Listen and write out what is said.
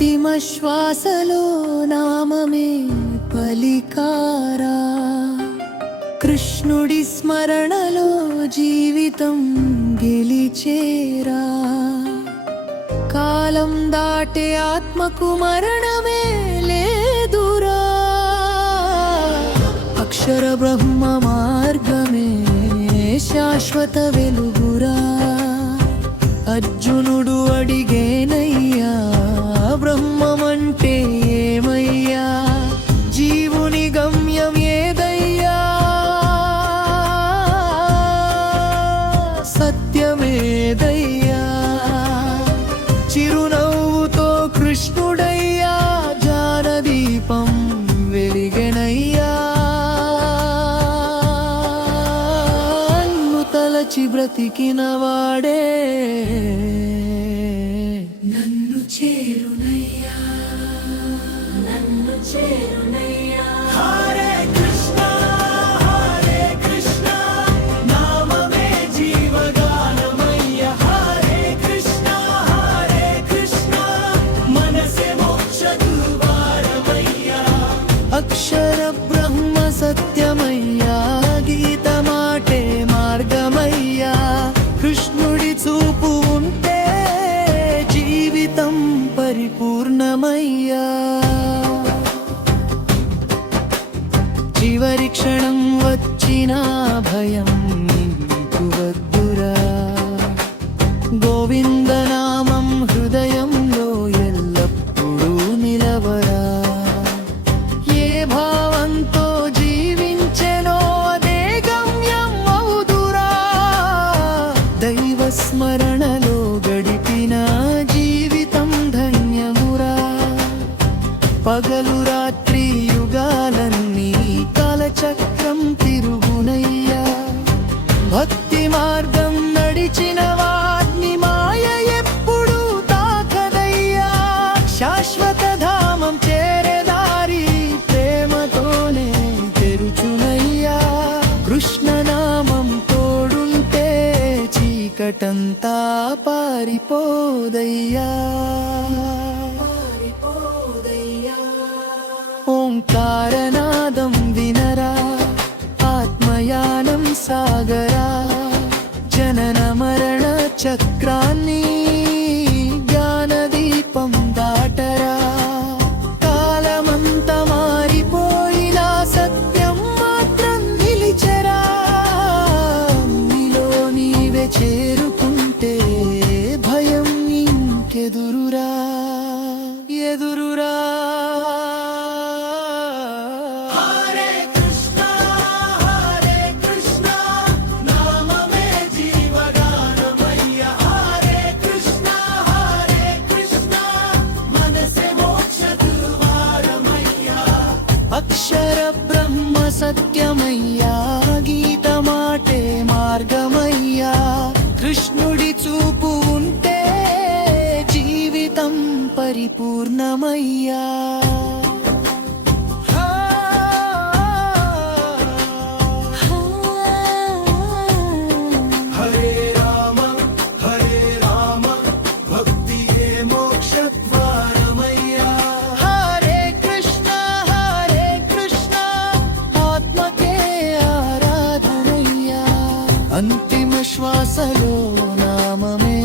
అంతిమ శ్వాసలో నామమే పలికారా, కృష్ణుడి స్మరణలో జీవితం గెలిచేరా. కాలం దాటే ఆత్మకు మరణమే లేదురా, అక్షర బ్రహ్మ మార్గమే శాశ్వత వెలుగురా. అర్జునుడు అడిగేనయ్యా, బ్రహ్మమంటే ఏమయ్యా, జీవుని గమ్యం ఏదయ్యా, సత్యమేదయ్యా. చిరునవ్వుతో కృష్ణుడయ్యా, జ్ఞానదీపం వెలిగెనయ్యా. తలచి బ్రతికిన వాడే నన్ను చేరునయ్యా, నన్ను చేరునయ్యా. హరే కృష్ణ హరే కృష్ణ నామమే జీవగానమయ్య. హరే కృష్ణ మనసే మోక్ష ద్వారమయ్య. అక్షర బ్రహ్మ సత్యమయ్యా, గీత మాటే మార్గమయ్యా. కృష్ణుడి చూపు ఉంటే జీవితం పరిపూర్ణమయ్యా. చివరి క్షణం వచ్చినా భయం నీకు వద్దురా, గోవిందనామం హృదయంలో ఎల్లప్పుడూ నిలవరా. ఏ భావంతో జీవించెనో అదే గమ్యం అవుదురా, దైవ స్మరణలో గడిపిన జీవితం ధన్యమురా. పగలు రాత్రి యుగాలన్నీ కాలచక్రం తిరుగునయ్యా. భక్తి మార్గం నడిచిన వారిని మాయ ఎప్పుడు తాకదయ్యా. శాశ్వత ధామం చేరేదారి ప్రేమతోనే తెరుచునయ్యా. కృష్ణనామం తోడుంటే చీకటంతా పారిపోదయ్యా. ఓంకారనాదం వినరా, ఆత్మయానం సాగరా. జనన మరణ చక్రాన్ని జ్ఞానదీపం దాటరా. కాలమంత మారిపోయినా సత్యం మాత్రం నిలిచెరా. నీలో నీవే చేరుకుంటే భయం ఇంకెదురురా, ఎదురురా. అక్షర బ్రహ్మ సత్యమయ్యా, గీత మాటే మార్గమయ్యా. కృష్ణుడి చూపు ఉంటే జీవితం పరిపూర్ణమయ్యా. హరే రామ హరే రామ భక్తియే మోక్ష ద్వారమయ్యా. హరే కృష్ణ ఆత్మకే ఆరాధనయ్యా. అంతిమ శ్వాసలో నామమే